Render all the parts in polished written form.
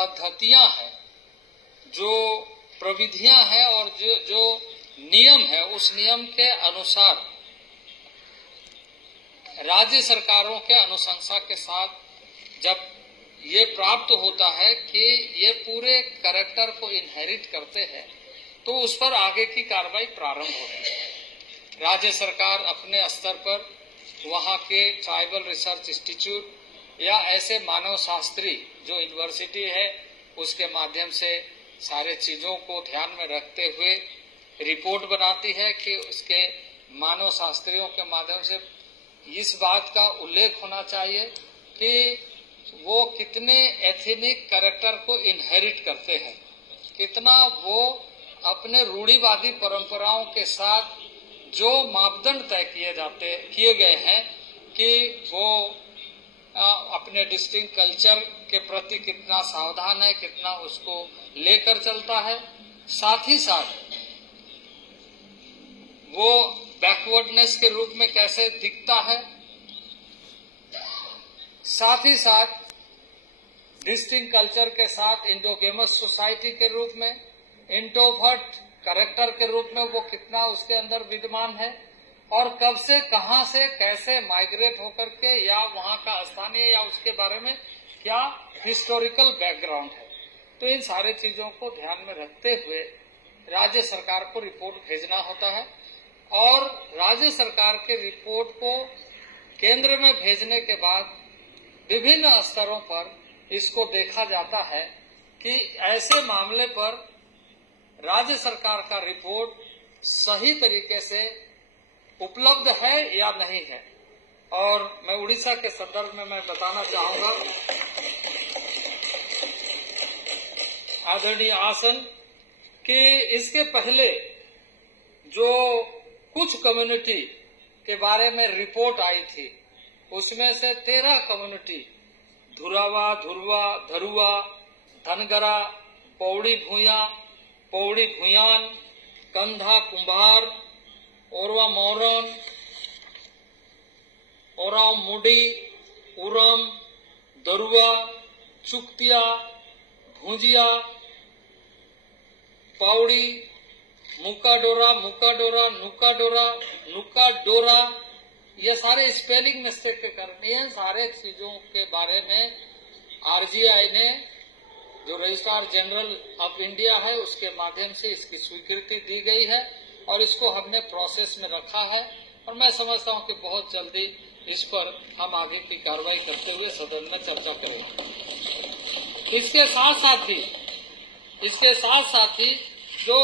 पद्धतियां हैं, जो प्रविधियां हैं और जो नियम है, उस नियम के अनुसार राज्य सरकारों के अनुशंसा के साथ जब ये प्राप्त होता है कि ये पूरे कैरेक्टर को इनहेरिट करते हैं, तो उस पर आगे की कार्रवाई प्रारंभ होती है। राज्य सरकार अपने स्तर पर वहाँ के ट्राइबल रिसर्च इंस्टीट्यूट या ऐसे मानव शास्त्री जो यूनिवर्सिटी है, उसके माध्यम से सारे चीजों को ध्यान में रखते हुए रिपोर्ट बनाती है कि उसके मानव शास्त्रियों के माध्यम से इस बात का उल्लेख होना चाहिए कि वो कितने एथनिक कैरेक्टर को इनहेरिट करते हैं, कितना वो अपने रूढ़िवादी परंपराओं के साथ जो मापदंड तय किए गए हैं कि वो अपने डिस्टिंक्ट कल्चर के प्रति कितना सावधान है, कितना उसको लेकर चलता है, साथ ही साथ वो बैकवर्डनेस के रूप में कैसे दिखता है, साथ ही साथ डिस्टिंक्ट कल्चर के साथ इंडोगेमस सोसाइटी के रूप में, इंट्रोवर्ट कैरेक्टर के रूप में वो कितना उसके अंदर विद्यमान है, और कब से कहां से कैसे माइग्रेट होकर के, या वहां का स्थानीय या उसके बारे में क्या हिस्टोरिकल बैकग्राउंड है। तो इन सारे चीजों को ध्यान में रखते हुए राज्य सरकार को रिपोर्ट भेजना होता है, और राज्य सरकार के रिपोर्ट को केंद्र में भेजने के बाद विभिन्न स्तरों पर इसको देखा जाता है कि ऐसे मामले पर राज्य सरकार का रिपोर्ट सही तरीके से उपलब्ध है या नहीं है। और मैं उड़ीसा के संदर्भ में मैं बताना चाहूंगा, आदरणीय आसन, कि इसके पहले जो कुछ कम्युनिटी के बारे में रिपोर्ट आई थी, उसमें से 13 कम्युनिटी धुरावा, धुरवा, धरुआ, धनगरा, पौड़ी भूया, पौड़ी भूयान, कंधा कुंभार, ओरवा मौरन, ओराव मुडी, उरम, दरुआ, चुकतिया, भुजिया, पौड़ी, मुकाडोरा, मुकाडोरा, नुकाडोरा, नुकाडोरा, ये सारे स्पेलिंग मिस्टेक के कारण ये सारे चीजों के बारे में आरजीआई ने, जो रजिस्ट्रार जनरल ऑफ इंडिया है, उसके माध्यम से इसकी स्वीकृति दी गई है और इसको हमने प्रोसेस में रखा है। और मैं समझता हूं कि बहुत जल्दी इस पर हम आगे की कार्रवाई करते हुए सदन में चर्चा करेंगे। इसके साथ ही जो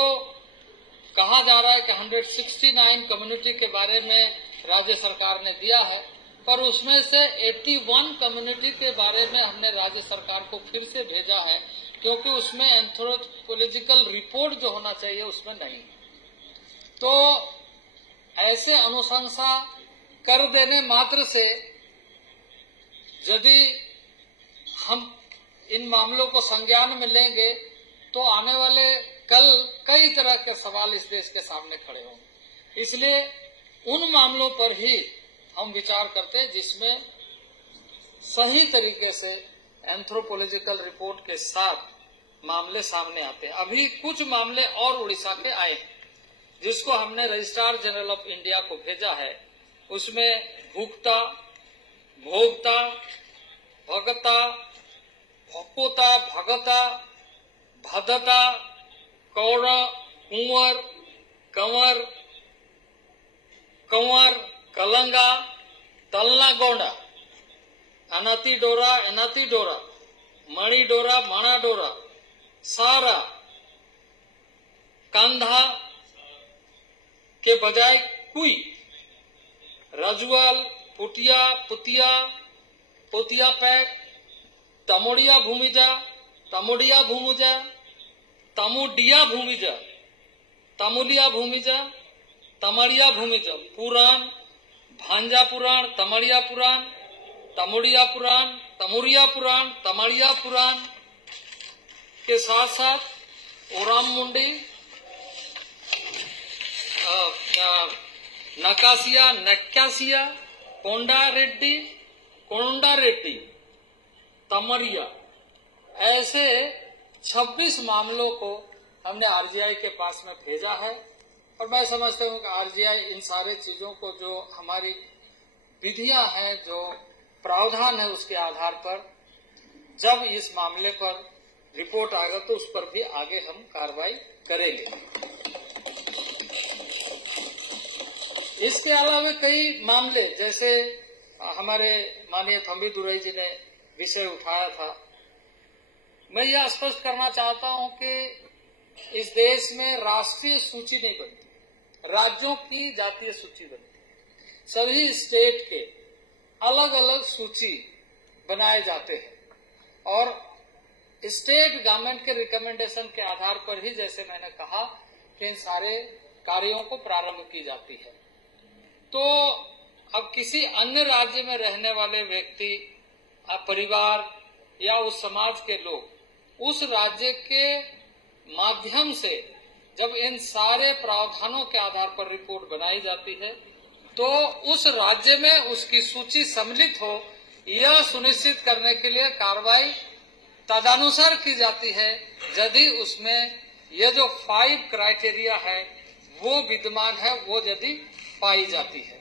कहा जा रहा है कि 169 कम्युनिटी के बारे में राज्य सरकार ने दिया है, पर उसमें से 81 कम्युनिटी के बारे में हमने राज्य सरकार को फिर से भेजा है, क्योंकि उसमें एंथ्रोपोलॉजिकल रिपोर्ट जो होना चाहिए उसमें नहीं। तो ऐसे अनुशंसा कर देने मात्र से यदि हम इन मामलों को संज्ञान में लेंगे तो आने वाले कल कई तरह के सवाल इस देश के सामने खड़े होंगे। इसलिए उन मामलों पर ही हम विचार करते हैं जिसमें सही तरीके से एंथ्रोपोलॉजिकल रिपोर्ट के साथ मामले सामने आते हैं। अभी कुछ मामले और उड़ीसा के आए हैं जिसको हमने रजिस्ट्रार जनरल ऑफ इंडिया को भेजा है। उसमें भुगता, भोगता, भगता, भकोता, भगता, भदता, कौर, कुंवर, कंवर, कंवर, कलंगा, तलना गोंडा, अनाती डोरा, अनाती डोरा, मणि डोरा, मणा डोरा, सारा, कंधा के बजाय कुई, रजुआल, पुटिया, पुतिया, पोतिया पैक, तमोड़िया भूमिजा, तमोड़िया भूमिजा, तमुडिया भूमिजा, तमुलिया भूमिजा, तमड़िया भूमिजा, पुराण, भांजा पुराण, तमड़िया पुराण, तमुड़िया पुराण, तमुरिया पुराण, तमड़िया पुराण के साथ साथ ओराम मुंडी, नकासिया, नक्कासिया, कोंडा रेड्डी, तमरिया, ऐसे 26 मामलों को हमने आरजीआई के पास में भेजा है और मैं समझता हूँ कि आरजीआई इन सारे चीजों को जो हमारी विधियां हैं, जो प्रावधान है, उसके आधार पर जब इस मामले पर रिपोर्ट आएगा तो उस पर भी आगे हम कार्रवाई करेंगे। इसके अलावा कई मामले, जैसे हमारे माननीय थम्बी दुरई जी ने विषय उठाया था, मैं यह स्पष्ट करना चाहता हूं कि इस देश में राष्ट्रीय सूची नहीं बनती, राज्यों की जातीय सूची बनती है। सभी स्टेट के अलग अलग सूची बनाए जाते हैं और स्टेट गवर्नमेंट के रिकमेंडेशन के आधार पर ही, जैसे मैंने कहा, कि इन सारे कार्यों को प्रारंभ की जाती है। तो अब किसी अन्य राज्य में रहने वाले व्यक्ति, परिवार या उस समाज के लोग उस राज्य के माध्यम से जब इन सारे प्रावधानों के आधार पर रिपोर्ट बनाई जाती है तो उस राज्य में उसकी सूची सम्मिलित हो, यह सुनिश्चित करने के लिए कार्रवाई तदनुसार की जाती है यदि उसमें यह जो 5 क्राइटेरिया है वो विद्यमान है, वो यदि पाई जाती है।